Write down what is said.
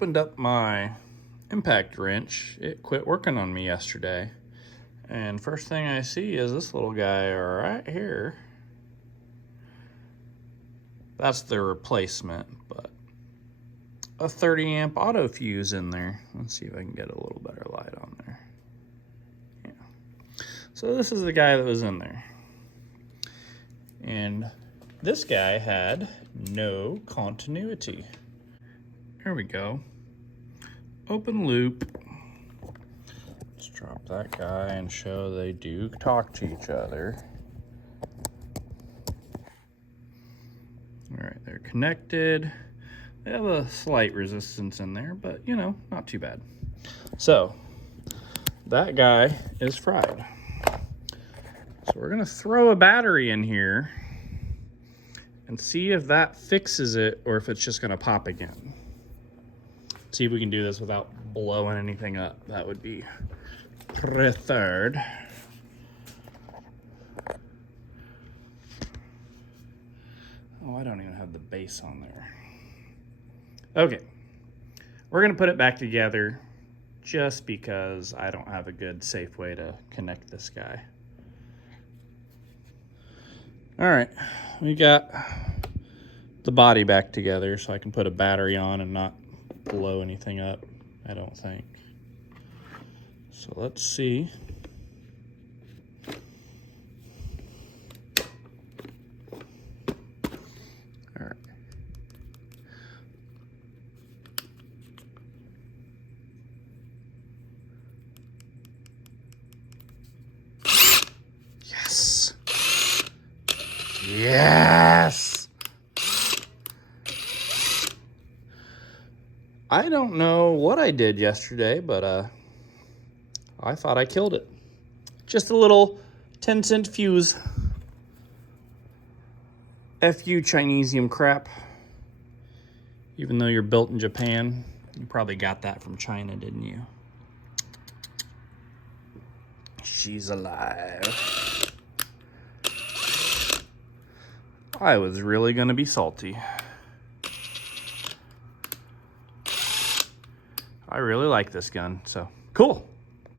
opened up my impact wrench. It quit working on me yesterday. And first thing I see is this little guy right here. That's the replacement, but a 30 amp auto fuse in there. Let's see if I can get a little better light on there. Yeah. So this is the guy that was in there. And this guy had no continuity. There we go. Open loop. Let's drop that guy and show they do talk to each other. All right, they're connected. They have a slight resistance in there, but you know, not too bad. So that guy is fried. So we're gonna throw a battery in here and see if that fixes it or if it's just gonna pop again. See if we can do this without blowing anything up. That would be preferred. Oh, I don't even have the base on there. Okay, we're gonna put it back together just because I don't have a good safe way to connect this guy. All right, we got the body back together so I can put a battery on and not blow anything up, I don't think. So let's see. All right. Yes. Yes. I don't know what I did yesterday, but I thought I killed it. Just a little 10-cent fuse. FU Chinesium crap. Even though you're built in Japan, you probably got that from China, didn't you? She's alive. I was really gonna be salty. I really like this gun, so cool.